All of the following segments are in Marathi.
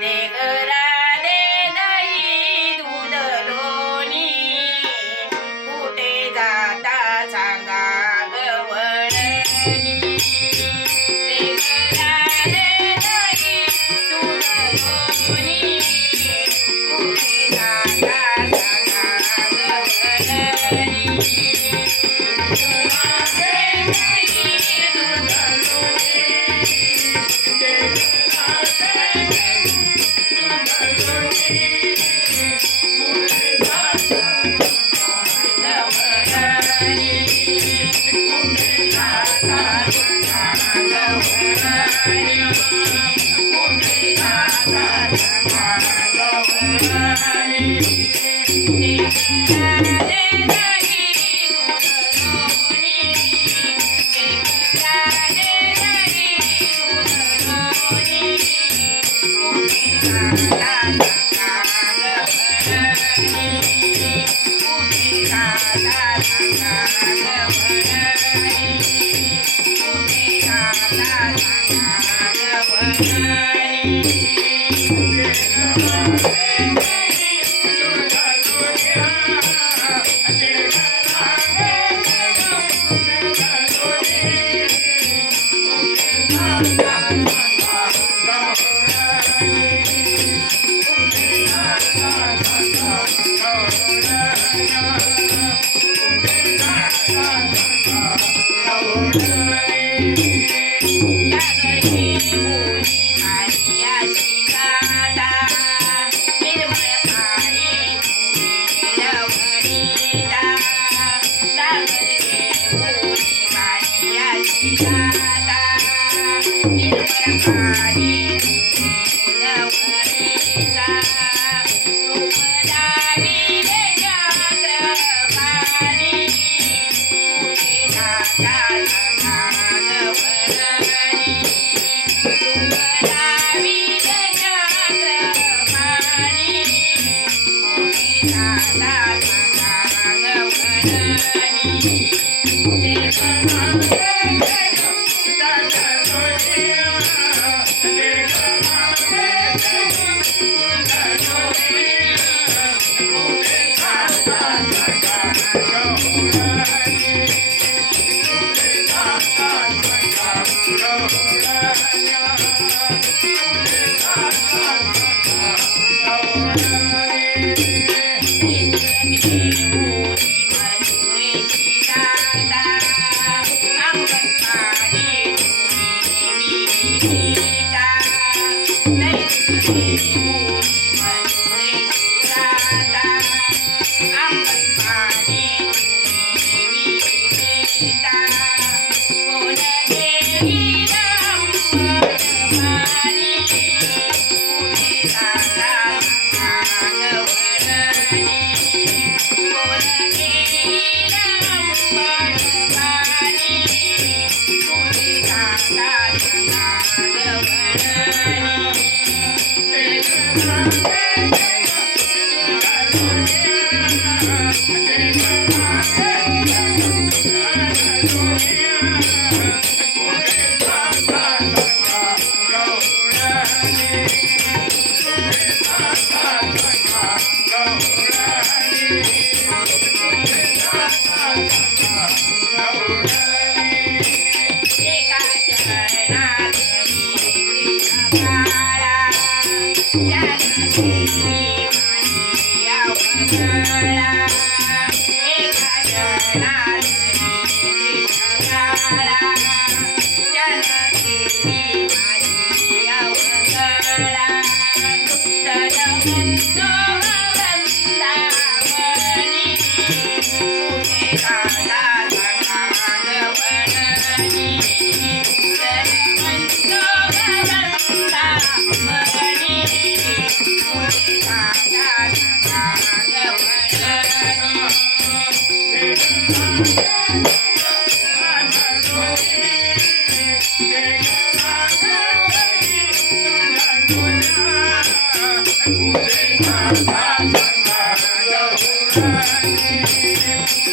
घराले नाही तू दरो पुढे दादा सांगा गवराले नाही तू दरोडे दादा सांगा गरवनी Thank you. hey, hey.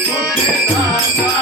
porque nada